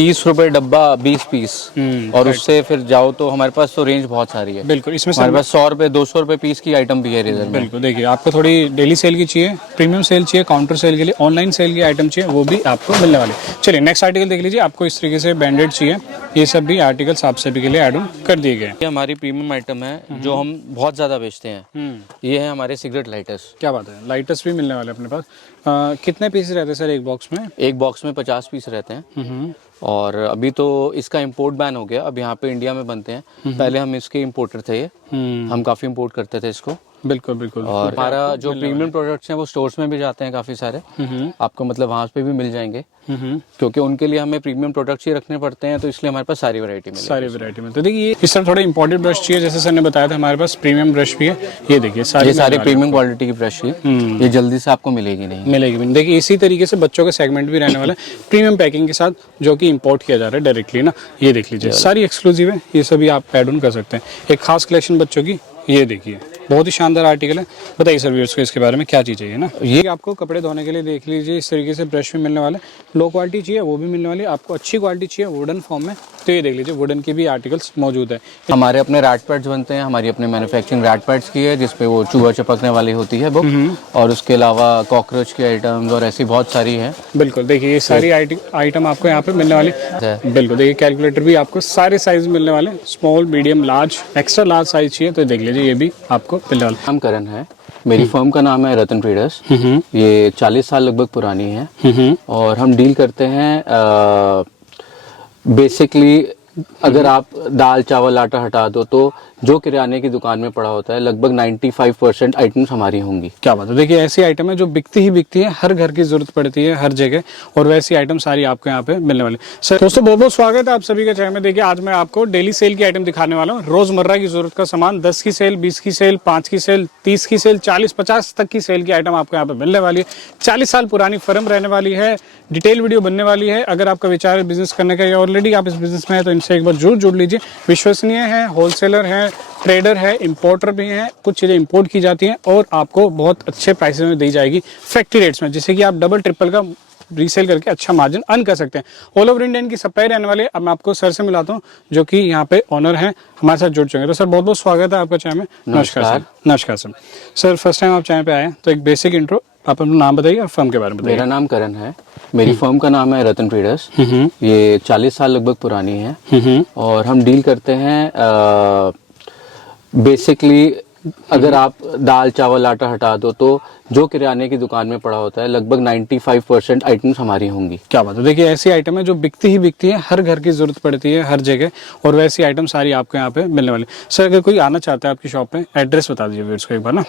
30 रुपए डब्बा 20 पीस, और उससे फिर जाओ तो हमारे पास तो रेंज बहुत सारी है। बिल्कुल, इसमें हमारे पास 100 रुपए 200 रुपए पीस की आइटम भी है रेजर में। बिल्कुल, देखिए आपको थोड़ी डेली सेल की चाहिए, प्रीमियम सेल चाहिए, काउंटर सेल के लिए, ऑनलाइन सेल की आइटम चाहिए, वो भी आपको मिलने वाले। चलिए नेक्स्ट आर्टिकल देख लीजिए। आपको इस तरीके से बैंडेड चाहिए, ये सब भी आर्टिकल्स आप सभी के लिए ऐड ऑन कर दिए गए। ये हमारी प्रीमियम आइटम है जो हम बहुत ज़्यादा बेचते हैं। ये है हमारे सिगरेट लाइटर्स। क्या बात है, लाइटर्स भी मिलने वाले अपने पास। कितने पीस रहते हैं सर एक बॉक्स में? एक बॉक्स में 50 पीस रहते हैं, और अभी तो इसका इंपोर्ट बैन हो गया, अब यहाँ पे इंडिया में बनते हैं। पहले हम इसके इंपोर्टर थे, ये हम काफ़ी इंपोर्ट करते थे इसको। बिल्कुल बिल्कुल। और हमारा जो प्रीमियम प्रोडक्ट्स हैं वो स्टोर्स में भी जाते हैं काफ़ी सारे, आपको मतलब वहाँ पे भी मिल जाएंगे, क्योंकि उनके लिए हमें प्रीमियम प्रोडक्ट्स ही रखने पड़ते हैं, तो इसलिए हमारे पास सारी वैरायटी मिलेगी। सारी वैरायटी में तो देखिए इस तरह थोड़े इंपॉर्टेंट ब्रश चाहिए, जैसे सर ने बताया था हमारे पास प्रीमियम ब्रश भी है। ये देखिए ये सारे प्रीमियम क्वालिटी की ब्रश ही, ये जल्दी से आपको मिलेगी नहीं। मिलेगी भी नहीं। देखिए इसी तरीके से बच्चों का सेगमेंट भी रहने वाला है प्रीमियम पैकिंग के साथ, जो कि इंपोर्ट किया जा रहा है डायरेक्टली ना। ये देख लीजिए सारी एक्सक्लूसिव है, ये सभी आप ऐड ऑन कर सकते हैं। एक खास कलेक्शन बच्चों की, ये देखिए बहुत ही शानदार आर्टिकल है। बताइए सर व्यूअर्स को इसके बारे में क्या चीज़ चाहिए ना। ये आपको कपड़े धोने के लिए देख लीजिए इस तरीके से ब्रश भी मिलने वाले, लो क्वालिटी चाहिए वो भी मिलने वाली, आपको अच्छी क्वालिटी चाहिए वुडन फॉर्म में, तो ये देख लीजिए वुडन की भी आर्टिकल्स मौजूद है। हमारे अपने रैट पैड्स बनते हैं, हमारी अपने मैन्युफैक्चरिंग रैट पैड्स की है, जिसपे वो चूहा चिपकने वाली होती है बुक, और उसके अलावा कॉकरोच की आइटम्स और ऐसी बहुत सारी है। बिल्कुल, देखिए ये सारी आइटम आपको यहाँ पे मिलने वाली। बिल्कुल, देखिए कैलकुलेटर भी आपको सारे साइज मिलने वाले, small medium large extra large size चाहिए तो देख लीजिए ये भी आपको मिलने वाला। नाम करण है, मेरी फर्म का नाम है रतन ट्रेडर्स। ये 40 साल लगभग पुरानी है, और हम डील करते हैं बेसिकली अगर आप दाल चावल आटा हटा दो तो जो किराने की दुकान में पड़ा होता है लगभग 95% आइटम्स हमारी होंगी। क्या बात है, देखिए ऐसी आइटम है जो बिकती ही बिकती है, हर घर की जरूरत पड़ती है हर जगह, और वैसी आइटम सारी आपको यहाँ पे मिलने वाली। सर दोस्तों बहुत बहुत स्वागत है आप सभी के चैनल में। देखिए आज मैं आपको डेली सेल की आइटम दिखाने वाला हूँ, रोजमर्रा की जरूरत का सामान, 10 की सेल, 20 की सेल, 5 की सेल, 30 की सेल, 40-50 तक की सेल की आइटम आपको यहाँ पे मिलने वाली है। 40 साल पुरानी फर्म रहने वाली है, डिटेल वीडियो बनने वाली है। अगर आपका विचार है बिजनेस करने का या ऑलरेडी आप इस बिजनेस में है तो इनसे एक बार जरूर जुड़ लीजिए। विश्वसनीय है, होलसेलर है, ट्रेडर है, इंपोर्टर भी है, कुछ चीज़ें इंपोर्ट की जाती हैं और आपको बहुत अच्छे प्राइस में दी जाएगी फैक्ट्री रेट्स में, जिससे कि आप डबल ट्रिपल का रीसेल करके अच्छा मार्जिन अर्न कर सकते हैं। ऑल ओवर इंडिया की सप्लाई रहने वाली है। अब मैं आपको सर से मिलाता हूँ जो कि यहाँ पे ऑनर है, हमारे साथ जुड़ चुके हैं। तो सर बहुत बहुत स्वागत है आपका चैनल में। नमस्कार सर। नमस्कार सर। सर फर्स्ट टाइम आप चैनल पे आए तो एक बेसिक इंट्रो, आप अपना नाम बताइए और फर्म के बारे में बताइए। मेरा नाम करण है, मेरी फर्म का नाम है रतन ट्रेडर्स। ये 40 साल लगभग पुरानी है, और हम डील करते हैं बेसिकली अगर आप दाल चावल आटा हटा दो तो जो किराने की दुकान में पड़ा होता है लगभग 95% आइटम्स हमारी होंगी। क्या बात है, देखिए ऐसी आइटम है जो बिकती ही बिकती है, हर घर की जरूरत पड़ती है हर जगह, और वैसी आइटम सारी आपको यहाँ पे मिलने वाली। सर अगर कोई आना चाहता है आपकी शॉप पे, एड्रेस बता दीजिए व्यूअर्स को एक बार ना।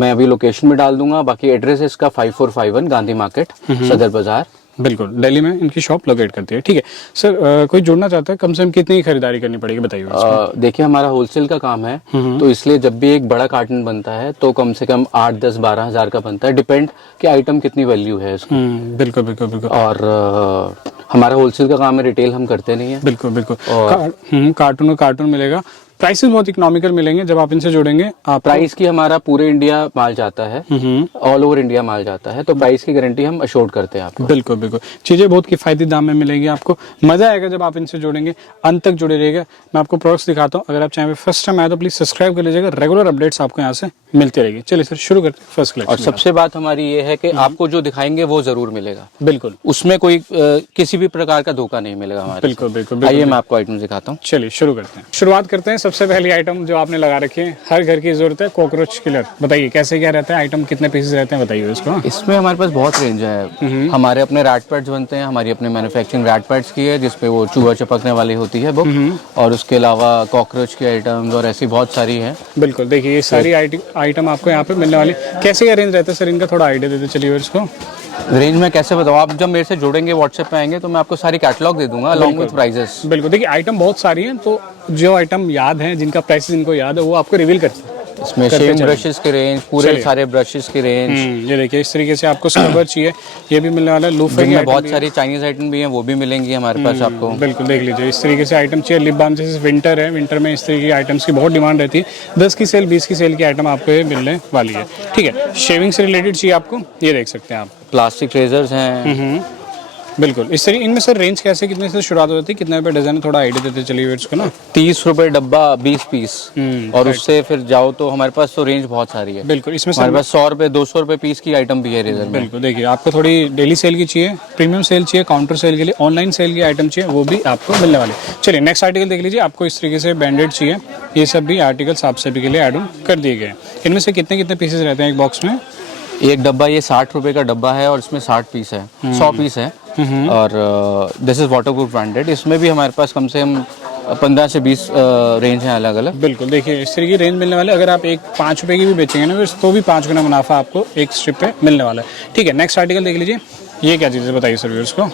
मैं अभी लोकेशन में डाल दूंगा, बाकी एड्रेस है इसका 5451 गांधी मार्केट, सदर बाजार। बिल्कुल, दिल्ली में इनकी शॉप लोकेट करती है। ठीक है सर, कोई जुड़ना चाहता है कम से कम कितनी खरीदारी करनी पड़ेगी बताइए। देखिए हमारा होलसेल का काम है, तो इसलिए जब भी एक बड़ा कार्टन बनता है तो कम से कम 8, 10, 12 हज़ार का बनता है, डिपेंड कि आइटम कितनी वैल्यू है इसकी। बिल्कुल बिल्कुल बिल्कुल। और हमारा होलसेल का काम है, रिटेल हम करते नहीं है। बिल्कुल बिल्कुल। कार्टून में कार्टून मिलेगा, प्राइसेस बहुत इकोनॉमिकल मिलेंगे जब आप इनसे जुड़ेंगे। प्राइस की हमारा पूरे इंडिया माल जाता है, ऑल ओवर इंडिया माल जाता है, तो प्राइस की गारंटी हम अश्योर्ड करते हैं आपको। बिल्कुल बिल्कुल, चीजें बहुत किफायती दाम में मिलेगी आपको, मजा आएगा जब आप इनसे जुड़ेंगे, अंत तक जुड़े रहिएगा। मैं आपको प्रोडक्ट्स दिखाता हूँ, अगर आप चैनल पे फर्स्ट टाइम आए तो प्लीज सब्सक्राइब कर लीजिएगा, रेगुलर अपडेट्स आपको यहाँ से मिलती रहेगी। चलिए सर शुरू करते हैं फर्स्ट कलेक्शन। और सबसे बात हमारी ये है कि आपको जो दिखाएंगे वो जरूर मिलेगा। बिल्कुल, उसमें कोई किसी भी प्रकार का धोखा नहीं मिलेगा हमारे। बिल्कुल बिल्कुल। आइए मैं आपको आइटम दिखाता हूँ। चलिए शुरू करते हैं। शुरुआत करते हैं, सबसे पहली आइटम जो आपने लगा रखी है, हर घर की जरूरत है, कॉकरोच किलर। बताइए कैसे क्या रहता है आइटम, कितने पीसेस रहते हैं बताइए इसको। इसमें हमारे पास बहुत रेंज है, हमारे अपने रैट पैड्स बनते हैं, हमारी अपने मैन्युफैक्चरिंग रैट पैड्स की है, जिसपे वो चूहा चिपकने वाली होती है बुक, और उसके अलावा कॉकरोच की आइटम्स और ऐसी बहुत सारी है। बिल्कुल, देखिए ये सारी आइटम आपको यहाँ पे मिलने वाली। कैसे क्या रेंज रहता है सर इनका, थोड़ा आइडिया देते चलिए इसको। रेंज में कैसे बताऊँ, आप जब मेरे से जुड़ेंगे व्हाट्सएप पे आएंगे तो मैं आपको सारी कैटलॉग दे दूंगा अलॉन्ग विद प्राइसेस। बिल्कुल, देखिए आइटम बहुत सारी हैं, तो जो आइटम याद है, जिनका प्राइसेस इनको याद है, वो आपको रिवील करते हैं। इसमें शेविंग ब्रशेस की रेंज, पूरे सारे ब्रशेस की रेंज। ये देखिए इस तरीके से आपको स्क्रबर चाहिए, ये भी मिलने वाला है। लूफे में बहुत सारी चाइनीज आइटम भी हैं, वो भी मिलेंगी हमारे पास आपको। बिल्कुल, देख लीजिए इस तरीके से आइटम चाहिए। लिप बाम, जैसे विंटर है, विंटर में इस तरीके की आइटम्स की बहुत डिमांड रहती है। 10 की सेल, 20 की सेल की आइटम आपको ये मिलने वाली है। ठीक है, शेविंग से रिलेटेड चाहिए आपको, ये देख सकते हैं आप। प्लास्टिक रेजर्स हैं, बिल्कुल इस तरीके इनमें सर रेंज कैसे कितने से शुरुआत हो जाती है, कितने रुपए डजन है, थोड़ा आइडिया देते चलिए व्यूअर्स को ना। 30 रुपए डब्बा 20 पीस, और उससे फिर जाओ तो हमारे पास तो रेंज बहुत सारी है। बिल्कुल इसमें हमारे सर पास 100 रुपए 200 रुपए पीस की आइटम भी है रेजर में। बिल्कुल देखिए आपको थोड़ी डेली सेल की चाहिए, प्रीमियम सेल चाहिए, काउंटर सेल के लिए, ऑनलाइन सेल की आइटम चाहिए, वो भी आपको मिलने वाले। चलिए नेक्स्ट आर्टिकल देख लीजिए, आपको इस तरीके से बैंडेड चाहिए, ये सब भी आर्टिकल्स आप सभी के लिए ऐड ऑन कर दिए गए हैं। इनमें से कितने कितने पीसेस रहते हैं एक बॉक्स में? एक डब्बा ये 60 रुपए का डब्बा है और इसमें 60 पीस है, 100 पीस है, और दिस इज वाटरप्रूफ ब्रांडेड। इसमें भी हमारे पास कम से कम 15 से 20 रेंज है अलग अलग। बिल्कुल देखिए इस तरह की रेंज मिलने वाले। अगर आप एक 5 रुपए की भी बेचेंगे ना तो भी 5 गुना मुनाफा आपको एक स्ट्रिप पे मिलने वाला है। ठीक है नेक्स्ट आर्टिकल देख लीजिए, ये क्या चीज़ है बताइए सर व्यूअर्स को।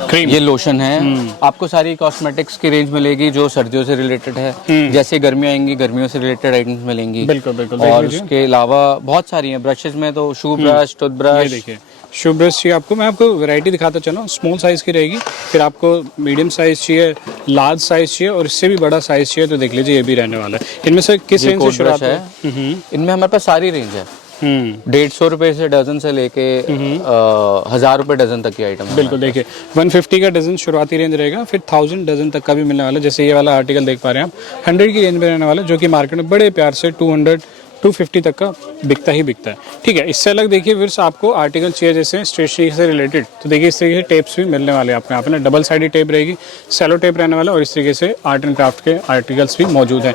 क्रीम, ये लोशन है, आपको सारी कॉस्मेटिक्स की रेंज मिलेगी जो सर्दियों से रिलेटेड है। जैसे गर्मियाँ आएंगी गर्मियों से रिलेटेड आइटम्स मिलेंगी। बिल्कुल बिल्कुल और उसके अलावा बहुत सारी हैं। ब्रशेज में तो शू ब्रश, टूथब्रश, देखिए शू ब्रश चाहिए आपको, मैं आपको वैरायटी दिखाता चलूँ। स्मॉल साइज़ की रहेगी, फिर आपको मीडियम साइज़ चाहिए, लार्ज साइज़ चाहिए और इससे भी बड़ा साइज़ चाहिए तो देख लीजिए ये भी रहने वाला है। इनमें से किस रेंज से शुरुआत है? इनमें हमारे पास सारी रेंज है। 150 रुपए से डजन से लेके 1000 रुपए डजन तक की आइटम है। बिल्कुल देखिए 150 का डजन शुरुआती रेंज रहेगा, फिर 1000 डजन तक का भी मिलने वाला है। जैसे ये वाला आर्टिकल देख पा रहे हैं आप 100 की रेंज में रहने वाला है, जो कि मार्केट में बड़े प्यार से 200 250 तक का बिकता ही बिकता है। ठीक है इससे अलग देखिए फिर आपको आर्टिकल चाहिए जैसे स्टेशनरी से रिलेटेड, तो देखिए इस तरीके से टेप्स भी मिलने वाले हैं आपको यहाँ पे ना। डबल साइडेड टेप रहेगी, सेलो टेप रहने वाला, और इस तरीके से आर्ट एंड क्राफ्ट के आर्टिकल्स भी मौजूद हैं।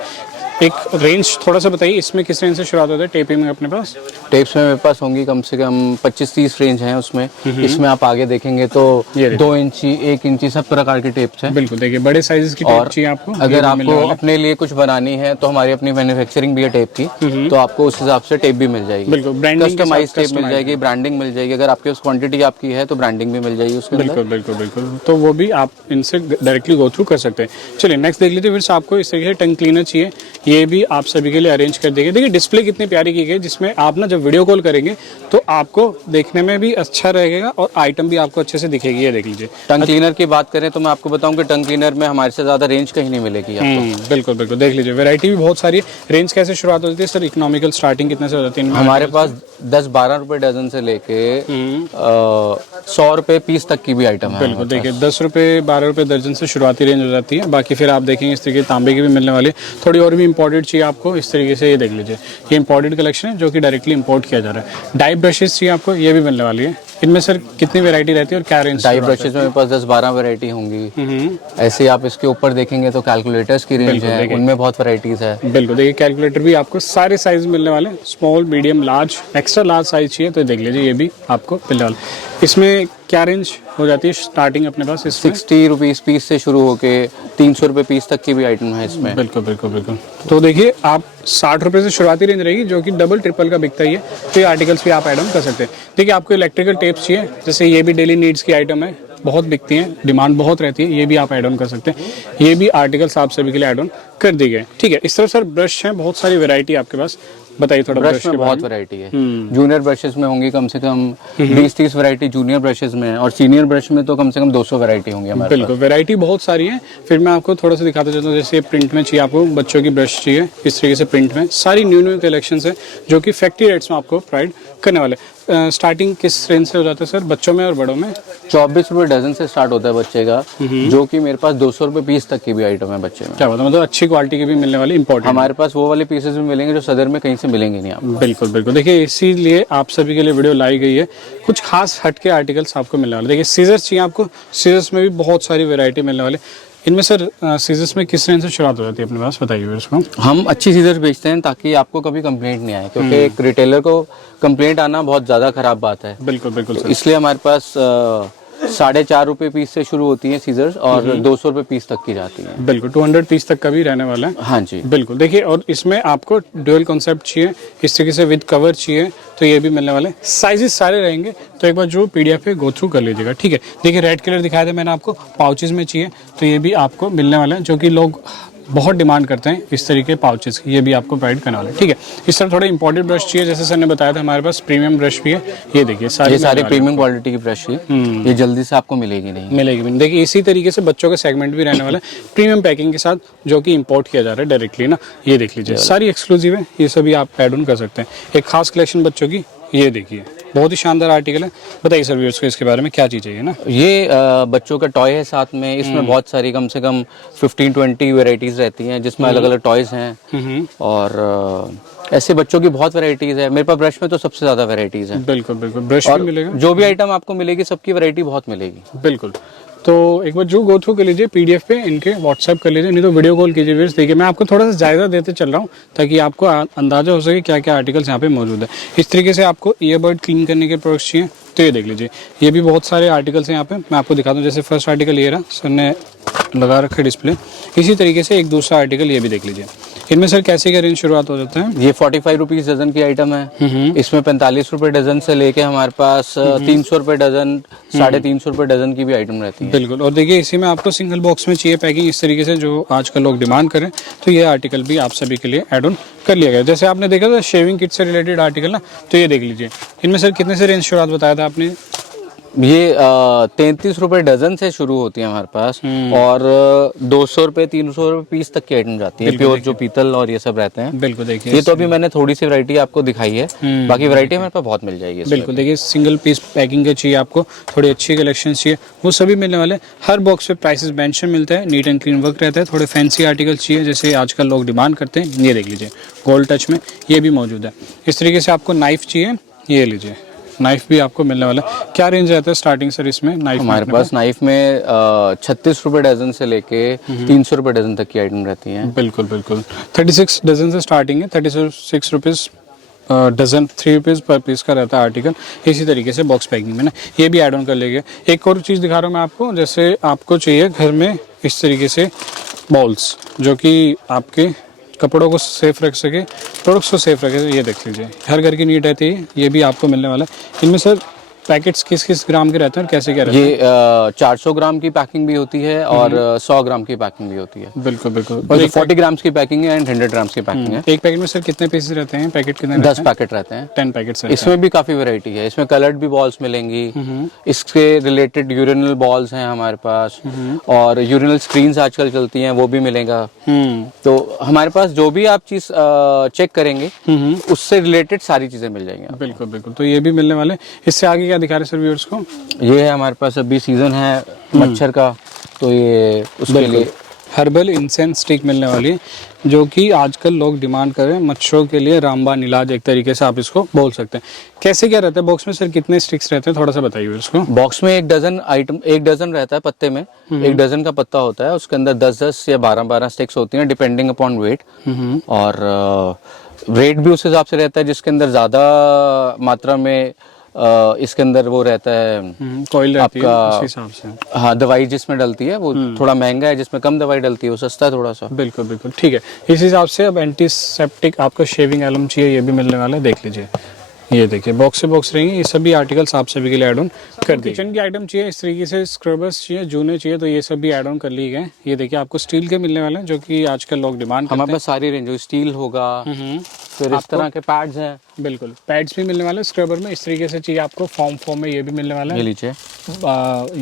एक रेंज थोड़ा सा बताइए, इसमें किस रेंज से शुरुआत होता है टेपिंग में अपने पास? टेप्स में मेरे पास होंगी कम से कम 25-30 रेंज हैं उसमें। इसमें आप आगे देखेंगे तो ये 2 इंची 1 इंची सब प्रकार के टेप्स हैं। बिल्कुल देखिए बड़े साइज की टेप चाहिए आपको। अगर आपको अपने लिए कुछ बनानी है तो हमारी अपनी मैन्युफैक्चरिंग भी है टेप की, तो आपको उस हिसाब से टेप भी मिल जाएगी। बिल्कुल ब्रांडिंग कस्टमाइज टेप मिल जाएगी, ब्रांडिंग मिल जाएगी। अगर आपके उस क्वांटिटी आपकी है तो ब्रांडिंग भी मिल जाएगी उसके अंदर। बिल्कुल बिल्कुल बिल्कुल, तो वो भी आप इनसे डायरेक्टली गो थ्रू कर सकते हैं। चलिए नेक्स्ट देख लीजिए, फिर आपको इस तरीके से टंग क्लीनर चाहिए, ये भी आप सभी के लिए अरेंज कर देंगे। देखिए डिस्प्ले कितनी प्यारी की गई, जिसमें आप ना जब वीडियो कॉल करेंगे तो आपको देखने में भी अच्छा रहेगा और आइटम भी आपको अच्छे से दिखेगी। ये देख लीजिए टंग क्लीनर की बात करें तो मैं आपको बताऊं कि टंग क्लीनर में हमारे से ज्यादा रेंज कहीं नहीं मिलेगी आपको। बिल्कुल बिल्कुल देख लीजिए वैरायटी भी बहुत सारी है। रेंज कैसे शुरुआत होती है सर, इकोनॉमिकल स्टार्टिंग कितने से हो जाती है? हमारे पास 10-12 रुपए डजन से लेके 100 रुपए पीस तक की भी आइटम है। बिल्कुल देखिए 10 रुपए 12 रुपए दर्जन से शुरुआती रेंज हो जाती है। बाकी फिर आप देखेंगे इस तरीके तांबे की भी मिलने वाली है। थोड़ी और भी इंपोर्टेड चाहिए आपको इस तरीके से, ये देख लीजिए ये इंपोर्टेड कलेक्शन है जो कि डायरेक्टली इंपोर्ट किया जा रहा है। डाई ब्रशेस चाहिए आपको, ये भी मिलने वाली है। इनमें सर कितनी वैरायटी रहती है और क्या रेंज? डाई ब्रशेस में मेरे पास 10-12 वैरायटी होंगी। ऐसे आप इसके ऊपर देखेंगे तो कैलकुलेटर्स की रेंज है, उनमें बहुत वैरायटीज है। बिल्कुल देखिए कैलकुलेटर भी आपको सारे साइज मिलने वाले, small medium large extra large size चाहिए तो देख लीजिए ये भी आपको मिलने वाले। इसमें क्या रेंज हो जाती है स्टार्टिंग अपने पास? 60 रुपीज पीस से शुरू होके 300 रुपए पीस तक की भी आइटम है इसमें। बिल्कुल बिल्कुल बिल्कुल, तो देखिए आप 60 रुपए से शुरुआती रेंज रहेगी जो कि डबल ट्रिपल का बिकता ही है, तो ये आर्टिकल्स भी आप ऐड ऑन कर सकते हैं। देखिए आपको इलेक्ट्रिकल टेप्स चाहिए, जैसे ये भी डेली नीड्स की आइटम है, बहुत बिकती हैं, डिमांड बहुत रहती है, ये भी आप ऐड ऑन कर सकते हैं। ये भी आर्टिकल्स आप सभी के लिए ऐड ऑन कर दिए गए। ठीक है इस तरह सर ब्रश है, बहुत सारी वेरायटी आपके पास, बताइए थोड़ा ब्रश में बहुत वैरायटी है। जूनियर ब्रशेस में होंगी कम से कम 20-30 वैरायटी जूनियर ब्रशेस में, और सीनियर ब्रश में तो कम से कम 200 वैरायटी होंगी हमारे। बिल्कुल वैरायटी बहुत सारी है। फिर मैं आपको थोड़ा सा दिखाता चलता हूँ, जैसे प्रिंट में चाहिए आपको, बच्चों की ब्रश चाहिए इस तरीके से प्रिंट में, सारी न्यू कलेक्शन है जो कि फैक्ट्री रेट्स में आपको प्रोवाइड करने वाले। स्टार्टिंग किस रेंज से हो जाता है सर, बच्चों में और बड़ों में? 24 रुपए डजन से स्टार्ट होता है बच्चे का, जो कि मेरे पास 200 रुपए पीस तक की भी आइटम है बच्चे में। क्या बात है, मतलब अच्छी क्वालिटी की भी मिलने वाली इंपॉर्टेंट। हमारे पास वो वाले पीसेस भी मिलेंगे जो सदर में कहीं से मिलेंगे नहीं आपको। बिल्कुल बिल्कुल देखिए इसीलिए आप सभी के लिए वीडियो लाई गई है, कुछ खास हटके आर्टिकल्स आपको मिलने वाले। देखिए सीजर्स चाहिए आपको, सीजर्स में भी बहुत सारी वैरायटी मिलने वाले। इनमें सर सीजर्स में किस रेंज से शुरुआत हो जाती है अपने पास, बताइए उसको। हम अच्छी सीजर्स बेचते हैं ताकि आपको कभी कंप्लेंट नहीं आए, क्योंकि एक रिटेलर को कंप्लेंट आना बहुत ज्यादा खराब बात है। बिल्कुल बिल्कुल सर। इसलिए हमारे पास 4.5 रुपए पीस से शुरू होती है सीजर्स, और 200 रुपए पीस तक की जाती है। बिल्कुल 200 पीस तक का भी रहने वाला है। हाँ जी बिल्कुल देखिए, और इसमें आपको ड्यूअल कॉन्सेप्ट चाहिए इस तरीके से विद कवर चाहिए तो ये भी मिलने वाले। साइजेस सारे रहेंगे, तो एक बार जो पीडीएफ पे गो थ्रू कर लीजिएगा। ठीक है देखिए रेड कलर दिखाया था मैंने आपको, पाउचेस में चाहिए तो ये भी आपको मिलने वाला है, जो कि लोग बहुत डिमांड करते हैं इस तरीके पाउचेस की, ये भी आपको प्रोवाइड करने वाले। ठीक है इस तरह थोड़े इंपॉर्टेंट ब्रश चाहिए, जैसे सर ने बताया था हमारे पास प्रीमियम ब्रश भी है, ये देखिए ये सारे प्रीमियम क्वालिटी की ब्रश है, ये जल्दी से आपको मिलेगी नहीं। मिलेगी भी नहीं। देखिए इसी तरीके से बच्चों का सेगमेंट भी रहने वाला है प्रीमियम पैकिंग के साथ, जो कि इंपोर्ट किया जा रहा है डायरेक्टली ना। ये देख लीजिए सारी एक्सक्लूसिव है, ये सभी आप ऐड ऑन कर सकते हैं। एक खास कलेक्शन बच्चों की, ये देखिए बहुत ही शानदार आर्टिकल है। बताइए सर व्यूअर्स को इसके बारे में, क्या चीज़ है ये ना? ये बच्चों का टॉय है साथ में। इसमें बहुत सारी कम से कम 15-20 वेराइटीज रहती हैं, जिसमें अलग अलग टॉयज हैं। और ऐसे बच्चों की बहुत वेराइटीज है। मेरे पास ब्रश में तो सबसे ज्यादा वेराइटीज है। बिल्कुल बिल्कुल, ब्रश भी मिलेगा। जो भी आइटम आपको मिलेगी सबकी वैरायटी बहुत मिलेगी। बिल्कुल। तो एक बार जो गो थ्रू कर लीजिए पीडीएफ पे, इनके व्हाट्सएप कर लीजिए, नहीं तो वीडियो कॉल कीजिए। व्यूअर्स देखिए, मैं आपको थोड़ा सा जायजा देते चल रहा हूँ ताकि आपको अंदाजा हो सके क्या क्या आर्टिकल्स यहाँ पे मौजूद है। इस तरीके से आपको ईयरबड क्लीन करने के प्रोडक्ट्स चाहिए तो ये देख लीजिए, ये भी बहुत सारे आर्टिकल्स हैं यहाँ पे। मैं आपको दिखा दूँ, जैसे फर्स्ट आर्टिकल ये रहा, सर ने लगा रखा है डिस्प्ले। इसी तरीके से एक दूसरा आर्टिकल ये भी देख लीजिए। इनमें सर कैसे क्या रेंज शुरुआत हो जाता है? ये 45 रुपीज डजन की आइटम है। इसमें 45 रुपए डजन से लेके हमारे पास 300 रुपए डजन, 350 रुपए डजन की भी आइटम रहती है। बिल्कुल। और देखिए, इसी में आपको सिंगल बॉक्स में चाहिए पैकिंग इस तरीके से, जो आजकल लोग डिमांड करें, तो ये आर्टिकल भी आप सभी के लिए एड ऑन कर लिया गया। जैसे आपने देखा था शेविंग किट से रिलेटेड आर्टिकल ना, तो ये देख लीजिए। इनमें सर कितने से रेंज शुरुआत बताया था आपने? ये 33 रुपए डजन से शुरू होती है हमारे पास, और 200 रुपए 300 रुपए पीस तक की आइटम जाती है। प्योर जो पीतल और ये सब रहते हैं। बिल्कुल देखिए, ये तो अभी मैंने थोड़ी सी वैरायटी आपको दिखाई है, बाकी वैरायटी हमारे पास बहुत मिल जाएगी। बिल्कुल देखिए, सिंगल पीस पैकिंग के चाहिए आपको, थोड़ी अच्छी कलेक्शन चाहिए, वो सभी मिलने वाले। हर बॉक्स पे प्राइसेस मेंशन मिलता है, नीट एंड क्लीन वर्क रहता है। थोड़े फैंसी आर्टिकल चाहिए जैसे आजकल लोग डिमांड करते हैं, ये देख लीजिए, गोल्ड टच में ये भी मौजूद है। इस तरीके से आपको नाइफ चाहिए, ये लीजिए, नाइफ भी आपको मिलने वाला है। क्या रेंज रहता है स्टार्टिंग सर इसमें नाइफ? हमारे पास नाइफ में 36 रुपए डजन से लेके 300 रुपए डजन तक की आइटम रहती है। बिल्कुल बिल्कुल, 36 डजन से स्टार्टिंग है, 36 रुपीज़ डजन, 3 रुपीज़ पर पीस का रहता है आर्टिकल। इसी तरीके से बॉक्स पैकिंग में ना ये भी ऐड ऑन कर लेंगे। एक और चीज़ दिखा रहा हूँ मैं आपको, जैसे आपको चाहिए घर में इस तरीके से बॉल्स, जो कि आपके कपड़ों को सेफ रख सके, प्रोडक्ट्स को सेफ रखे, ये देख लीजिए, हर घर की नीड रहती है, ये भी आपको मिलने वाला है। इनमें सर पैकेट्स किस किस ग्राम के रहते हैं और कैसे क्या रहते हैं? ये 400 ग्राम की पैकिंग भी होती है और 100 ग्राम की पैकिंग भी होती है। बिल्कुल बिल्कुल। और 40 ग्राम्स की पैकिंग है एंड 100 ग्राम्स की पैकिंग है। एक पैकेट में सर कितने पीसेस रहते हैं? पैकेट कितने? 10 पैकेट रहते हैं। 10 पैकेट्स। इसमें भी काफी वैरायटी है। इसमें कलर्ड भी बॉल्स मिलेंगी, इसके रिलेटेड यूरिनल बॉल्स हैं हमारे पास, और यूरिनल स्क्रीन्स आजकल चलती हैं, वो भी मिलेगा। तो हमारे पास जो भी आप चीज चेक करेंगे उससे रिलेटेड सारी चीजें मिल जाएंगी। बिल्कुल बिल्कुल, तो ये भी मिलने वाले। इससे आगे क्या दिखा रहे सर व्यूअर्स को? ये है हमारे पास, अभी सीजन है मच्छर का, तो ये उसके लिए हर्बल इंसेंस स्टिक मिलने वाली है, जो कि आजकल लोग डिमांड कर रहे हैं मच्छरों के लिए, रामबाण इलाज एक तरीके से आप इसको बोल सकते हैं। कैसे क्या रहता है बॉक्स में सर, कितने स्टिक्स रहते हैं, थोड़ा सा बताइए इसको। बॉक्स में 1 डजन आइटम, 1 डजन रहता है पत्ते में। 1 डजन का पत्ता होता है, उसके अंदर 10-10 या 12-12 स्टिक्स होती हैं डिपेंडिंग अपॉन वेट। और वेट भी उस हिसाब से रहता है, जिसके अंदर ज्यादा मात्रा में इसके अंदर वो रहता है कॉइल रहती है आपका, उस हिसाब से। हाँ, दवाई जिसमें डलती है वो थोड़ा महंगा है, जिसमें कम दवाई डलती है वो सस्ता है थोड़ा सा। बिल्कुल बिल्कुल, ठीक है। इस हिसाब से अब एंटीसेप्टिक आपको शेविंग एलम चाहिए, ये भी मिलने वाला है, देख लीजिए। ये देखिए, बॉक्स से बॉक्स रहेंगे, ये सभी आर्टिकल्स आप सभी के लिए ऐड ऑन कर दिए। किचन की आइटम चाहिए इस तरीके से, स्क्रबर्स चाहिए, जूने चाहिए, तो ये सब भी ऐड ऑन कर लिए गए। ये देखिए, आपको स्टील के मिलने वाले हैं, जो कि आजकल लोग डिमांड करते हैं। हमारे पास सारी रेंज हो, स्टील होगा, फिर इस तरह के पैड्स हैं। बिल्कुल, पैड्स भी मिलने वाले स्क्रबर में, इस तरीके से चाहिए आपको फॉर्म में, ये भी मिलने वाला है। ये लीजिए,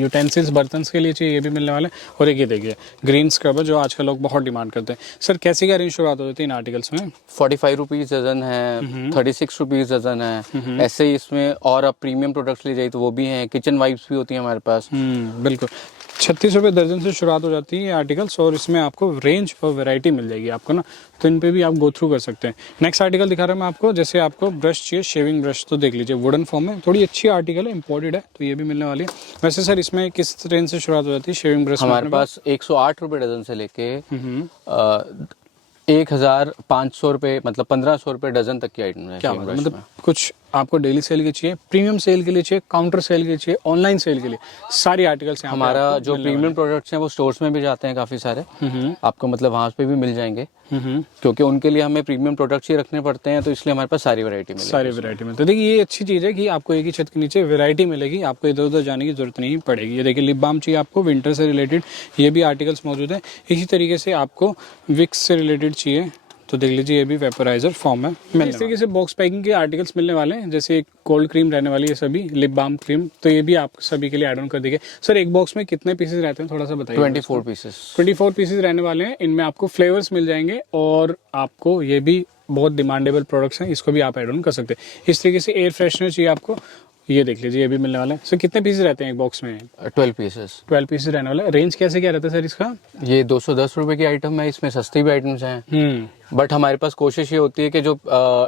यूटेंसिल्स बर्तन के लिए चाहिए, ये भी मिलने वाले। और एक ये देखिए ग्रीन स्क्रबर, जो आजकल लोग बहुत डिमांड करते हैं। सर कैसी क्या रेंज शुरुआत होती है इन आर्टिकल्स में? 45 रुपीज डजन है, 36 रुपीज डजन है। ऐसे ही इसमें और आप प्रीमियम प्रोडक्ट्स ले जाइए तो वो भी हैं, किचन वाइप्स भी होती है हमारे पास। बिल्कुल, 36 रुपये दर्जन से शुरुआत हो जाती है ये आर्टिकल्स, और इसमें आपको रेंज और वैरायटी मिल जाएगी आपको ना, तो इन पे भी आप गो थ्रू कर सकते हैं। नेक्स्ट आर्टिकल दिखा रहा हूँ मैं आपको, जैसे आपको ब्रश चाहिए, शेविंग ब्रश, तो देख लीजिए, वुडन फॉर्म में, थोड़ी अच्छी आर्टिकल है, इंपोर्टेड है, तो ये भी मिलने वाली है। वैसे सर इसमें किस रेंज से शुरुआत हो जाती है शेविंग ब्रश? हमारे पास 108 रुपये डजन से लेके 1500 रुपये, मतलब 1500 रुपये डजन तक की आइटम है। क्या मतलब कुछ आपको डेली सेल की चाहिए, प्रीमियम सेल के लिए चाहिए, काउंटर सेल के लिए चाहिए, ऑनलाइन सेल के लिए, सारी आर्टिकल्स हैं। हमारा जो प्रीमियम प्रोडक्ट्स हैं वो स्टोर्स में भी जाते हैं काफी सारे, आपको मतलब वहां पे भी मिल जाएंगे, क्योंकि उनके लिए हमें प्रीमियम प्रोडक्ट्स ही रखने पड़ते हैं, तो इसलिए हमारे पास सारी वैरायटी मिलेगी। सारी वैरायटी में, तो देखिए ये अच्छी चीज़ है कि आपको एक ही छत के नीचे वैरायटी मिलेगी, आपको इधर उधर जाने की जरूरत नहीं पड़ेगी। ये देखिए, लिप बाम चाहिए आपको विंटर से रिलेटेड, ये भी आर्टिकल्स मौजूद है। इसी तरीके से आपको विक्स से रिलेटेड चाहिए, तो देख लीजिए, ये भी वेपोराइजर फॉर्म में मिलने। इस तरीके से बॉक्स पैकिंग के आर्टिकल्स मिलने वाले हैं, जैसे एक कोल्ड क्रीम रहने वाली है, सभी लिप बाम क्रीम, तो ये भी आप सभी के लिए ऐड ऑन कर देंगे। सर एक बॉक्स में कितने पीसेस रहते हैं, थोड़ा सा बताइए। 24 पीसेस। 24 पीसेस रहने वाले हैं। इनमें आपको फ्लेवर्स मिल जाएंगे, और आपको ये भी बहुत डिमांडेबल प्रोडक्ट्स हैं, इसको भी आप एड ऑन कर सकते हैं। इस तरीके से एयर फ्रेशनर चाहिए आपको, ये देख लीजिए, ये भी मिलने वाला है। सर कितने पीस रहते हैं एक बॉक्स में? 12 पीसेस। 12 पीसेस रहने वाला है। रेंज कैसे क्या रहता है सर इसका? ये 210 रुपए की आइटम है, इसमें सस्ती भी आइटम्स हैं। बट हमारे पास कोशिश ये होती है कि जो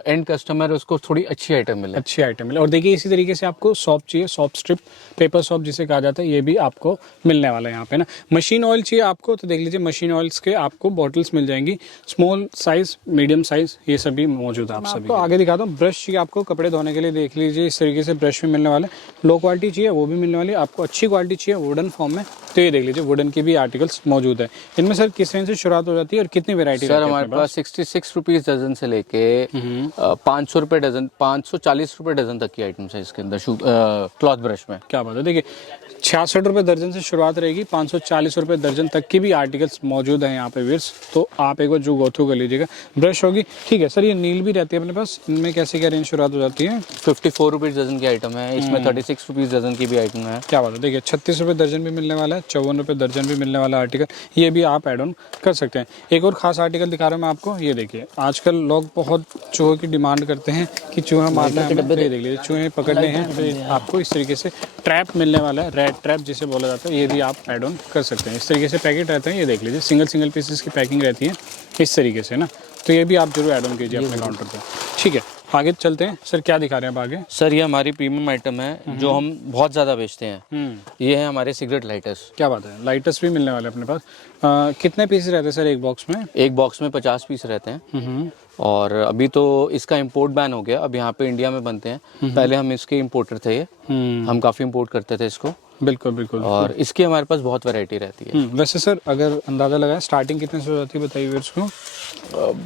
एंड कस्टमर है उसको थोड़ी अच्छी आइटम मिले। अच्छी आइटम मिले। और देखिए इसी तरीके से आपको सॉप चाहिए, सॉप स्ट्रिप, पेपर सॉप जिसे कहा जाता है, ये भी आपको मिलने वाला है यहाँ पे ना। मशीन ऑयल चाहिए आपको तो देख लीजिए, मशीन ऑयल्स के आपको बॉटल्स मिल जाएंगी, स्मॉल साइज, मीडियम साइज, ये सभी मौजूद है आप सभी को। आगे दिखाता हूँ, ब्रश चाहिए आपको कपड़े धोने के लिए, देख लीजिए इस तरीके से ब्रश भी मिलने वाले। लो क्वालिटी चाहिए वो भी मिलने वाली है आपको, अच्छी क्वालिटी चाहिए वुडन फॉर्म में तो ये देख लीजिए, वुडन के भी आर्टिकल्स मौजूद है। इनमें सर किस रेंज से शुरुआत हो जाती है और कितनी वेरायटी? सर हमारे पास 66 रुपीज डजन से लेके 500 रुपए डजन, 540 रुपए डजन तक की आइटम्स है इसके अंदर क्लॉथ ब्रश में। क्या बात है। देखिए 66 रुपए दर्जन से शुरुआत रहेगी, 540 रुपए दर्जन तक की भी आर्टिकल्स मौजूद हैं यहाँ पे व्यूअर्स, तो आप एक बार जो गो थ्रू कर लीजिएगा। ब्रश होगी, ठीक है सर। ये नील भी रहती है अपने पास, इनमें कैसे क्या रेंज शुरुआत हो जाती है? 54 रुपीज डजन की आइटम है, इसमें 36 रुपीज डजन की भी आइटम है। क्या बात है। देखिए 36 रुपए दर्जन भी मिलने वाला है, 54 रुपए दर्जन भी मिलने वाला आर्टिकल, ये भी आप एड ऑन कर सकते हैं। एक और खास आर्टिकल दिखा रहा हूँ मैं आपको, ये देखिए आजकल लोग बहुत चूहों की डिमांड करते हैं कि चूहा मारना है, तो ये देख लीजिए चूहे पकड़ने हैं, तो आपको इस तरीके से ट्रैप मिलने वाला है, रेड ट्रैप जिसे बोला जाता है, ये भी आप ऐड ऑन कर सकते हैं। इस तरीके से पैकेट रहते हैं, ये देख लीजिए सिंगल पीसेस की पैकिंग रहती है इस तरीके से ना, तो ये भी आप जरूर ऐड ऑन कीजिए अपने काउंटर पर। ठीक है, आगे चलते हैं। सर क्या दिखा रहे हैं आप आगे? सर ये हमारी प्रीमियम आइटम है जो हम बहुत ज़्यादा बेचते हैं। ये है हमारे सिगरेट लाइटर्स। क्या बात है, लाइटर्स भी मिलने वाले अपने पास। कितने पीस रहते हैं सर एक बॉक्स में? एक बॉक्स में 50 पीस रहते हैं और अभी तो इसका इंपोर्ट बैन हो गया, अब यहाँ पे इंडिया में बनते हैं। पहले हम इसके इंपोर्टर थे, ये हम काफ़ी इंपोर्ट करते थे इसको। बिल्कुल बिल्कुल। और इसकी हमारे पास बहुत वैरायटी रहती है। वैसे सर अगर अंदाजा लगाए स्टार्टिंग कितने से हो जाती है बताइए इसको?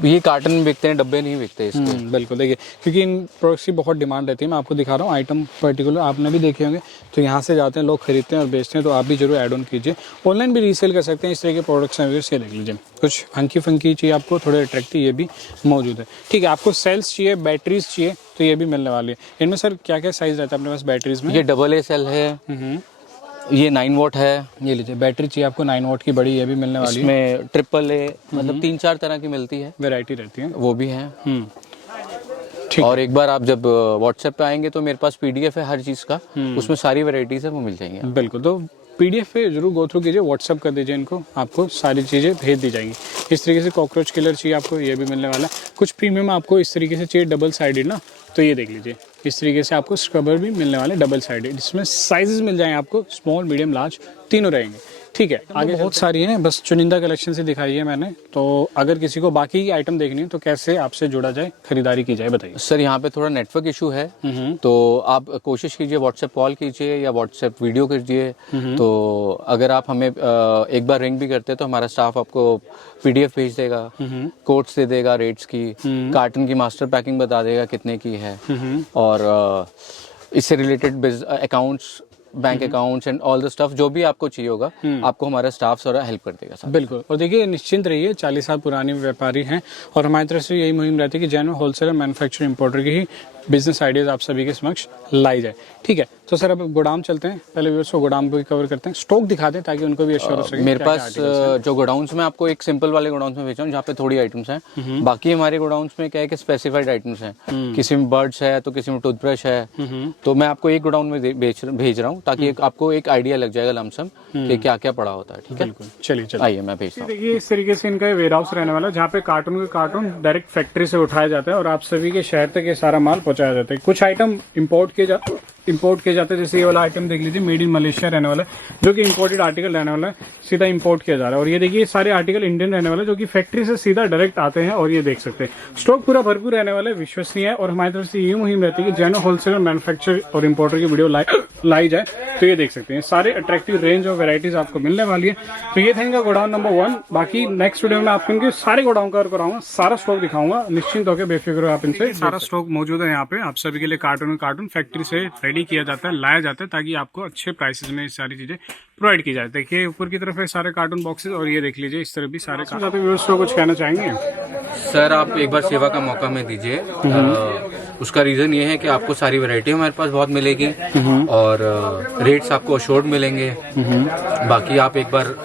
ये कार्टन में बिकते हैं, डब्बे नहीं बिकते इसके। बिल्कुल। देखिए क्योंकि इन प्रोडक्ट्स की बहुत डिमांड रहती है, मैं आपको दिखा रहा हूँ आइटम पर्टिकुलर, आपने भी देखे होंगे, तो यहाँ से जाते हैं लोग खरीदते हैं और बेचते हैं, तो आप भी जरूर ऐड ऑन कीजिए। ऑनलाइन भी रीसेल कर सकते हैं इस तरह के प्रोडक्ट्स हैं। ये देख लीजिए कुछ हंकी फंकी चाहिए आपको, थोड़े अट्रैक्टिव, ये भी मौजूद है। ठीक है, आपको सेल्स चाहिए, बैटरीज चाहिए, तो ये भी मिलने वाली है। इनमें सर क्या क्या साइज रहता है अपने पास बैटरीज में? ये AA सेल है, ये 9 वॉट है। ये लीजिए बैटरी चाहिए आपको 9 वॉट की बड़ी, ये भी मिलने वाली है। इसमें AAA मतलब 3-4 तरह की मिलती है, वैरायटी रहती है, वो भी है। ठीक। और एक बार आप जब व्हाट्सएप पे आएंगे तो मेरे पास PDF है हर चीज़ का, उसमें सारी वैरायटीज है, वो मिल जाएंगे। बिल्कुल, तो PDF पे जरूर गो थ्रू कीजिए, व्हाट्सअप कर दीजिए इनको, आपको सारी चीज़ें भेज दी जाएंगी। इस तरीके से कॉकरोच किलर चाहिए आपको, ये भी मिलने वाला है। कुछ प्रीमियम आपको इस तरीके से चाहिए डबल साइडेड ना, तो ये देख लीजिए इस तरीके से आपको स्क्रबर भी मिलने वाले डबल साइडेड, इसमें साइजेस मिल जाएंगे आपको, स्मॉल मीडियम लार्ज तीनों रहेंगे। ठीक है, आगे बहुत सारी हैं, बस चुनिंदा कलेक्शन से दिखाई है मैंने। तो अगर किसी को बाकी की आइटम देखनी है तो कैसे आपसे जुड़ा जाए, खरीदारी की जाए, बताइए। सर यहाँ पे थोड़ा नेटवर्क इशू है, तो आप कोशिश कीजिए व्हाट्सएप कॉल कीजिए या व्हाट्सएप वीडियो कीजिए। तो अगर आप हमें एक बार रिंग भी करते हैं तो हमारा स्टाफ आपको PDF भेज देगा, कोड्स दे देगा रेट्स की, कार्टन की मास्टर पैकिंग बता देगा कितने की है, और इससे related accounts, bank accounts and all the stuff, जो भी आपको चाहिए होगा आपको हमारा स्टाफ सारा हेल्प कर देगा सर। बिल्कुल। और देखिए निश्चिंत रहिए, 40 साल पुराने व्यापारी हैं और हमारी तरफ से यही मुहिम रहती है कि जेन्युइन होलसेलर, मैन्युफैक्चर, इंपोर्टर की ही बिजनेस आइडियाज आप सभी के समक्ष लाई जाए। ठीक है, तो सर अब गोदाम चलते हैं, पहले व्यूअर्स को गोदाम को कवर करते हैं, स्टॉक दिखाते हैं ताकि उनको भी एश्योर हो सके। मेरे पास जो गोडाउन्स में आपको एक सिंपल वाले गोडाउन्स में भेजा हूँ जहाँ पे थोड़ी आइटम्स हैं। बाकी हमारे गोडाउन्स में क्या है कि स्पेसिफाइड आइटम्स हैं, किसी में बर्ड्स है तो किसी में टूथब्रश है, तो मैं आपको एक गोडाउन में भेज रहा हूँ ताकि आपको एक आइडिया लग जाएगा लमसम कि क्या क्या पड़ा होता है। ठीक है, चलिए आइए मैं भेजता हूँ। देखिए इस तरीके से इनका वेयर हाउस रहने वाला है जहाँ पे कार्टून के कार्टून डायरेक्ट फैक्ट्री से उठाया जाता है और आप सभी के शहर तक ये सारा माल पहुंचाया जाता है। कुछ आइटम इंपोर्ट किए जाते हैं, जैसे ये वाला आइटम देख लीजिए, मेड इन मलेशिया रहने वाला है, जो कि इंपोर्टेड आर्टिकल रहने वाला है, सीधा इंपोर्ट किया जा रहा है। और ये देखिए सारे आर्टिकल इंडियन रहने वाले, जो कि फैक्ट्री से सीधा डायरेक्ट आते हैं, और ये देख सकते हैं स्टॉक पूरा भरपूर रहने वाला है, विश्वसनीय है। और हमारी तरफ से ये मुहिम रहती है कि जेन्युइन होलसेलर, मैन्युफैक्चर और इंपोर्टर की वीडियो लाई जाए, तो ये देख सकते हैं सारे अट्रैक्टिव रेंज और वेराइटीज आपको मिलने वाली है। तो ये था इनका गोडाउन नंबर 1। बाकी नेक्स्ट वीडियो में आपको इनके सारे गोडाउन कवर कराऊंगा, सारा स्टॉक दिखाऊंगा, निश्चिंत होकर बेफिक्र हो आप इनसे। सारा स्टॉक मौजूद है यहाँ पे आप सभी के लिए, कार्टून फैक्ट्री से रेडी किया जाता है, लाया जाता है, ताकि आपको अच्छे प्राइसेस में सारी चीजें प्रोवाइड की जाए। देखिए ऊपर की तरफ है सारे कार्टून बॉक्सेस, और ये देख लीजिए इस तरफ भी सारे व्यूअर्स को कुछ कहना चाहेंगे? सर आप एक बार सेवा का मौका में दीजिए। उसका रीजन ये है कि आपको सारी वैरायटी हमारे पास बहुत मिलेगी और रेट्स आपको अश्योर्ड मिलेंगे। बाकी आप एक बार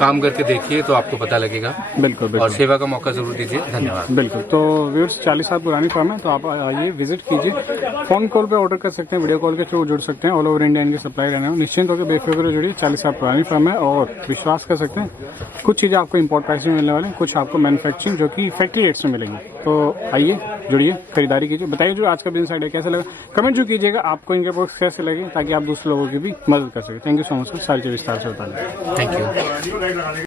काम करके देखिए तो आपको पता लगेगा। बिल्कुल और बिल्कुल सेवा का मौका जरूर दीजिए। धन्यवाद। बिल्कुल। तो व्यूअर्स 40 साल पुरानी फार्म है, तो आप आइए विजिट कीजिए। फोन कॉल पे ऑर्डर कर सकते हैं, वीडियो कॉल के थ्रू जुड़ सकते हैं। ऑल ओवर इंडिया इनके सप्लाई रहने हो, निश्चिंत होकर बेफिक्र जुड़िए। 40 साल पुरानी फार्म है और विश्वास कर सकते हैं कुछ चीज़ें आपको इंपोर्ट प्राइस में मिलने वाले हैं, कुछ आपको मैन्युफैक्चरिंग जो कि फैक्ट्री रेट्स में मिलेंगी। तो आइए जुड़िए, खरीदारी कीजिए। बताइए जो आज का बिजनेस आइडिया कैसा लगा, कमेंट जो कीजिएगा आपको इनके प्रोडक्ट्स कैसे लगे, ताकि आप दूसरे लोगों की भी मदद कर सकें। Thank you so much sir, सारी चीज़ विस्तार से बताने। Thank you.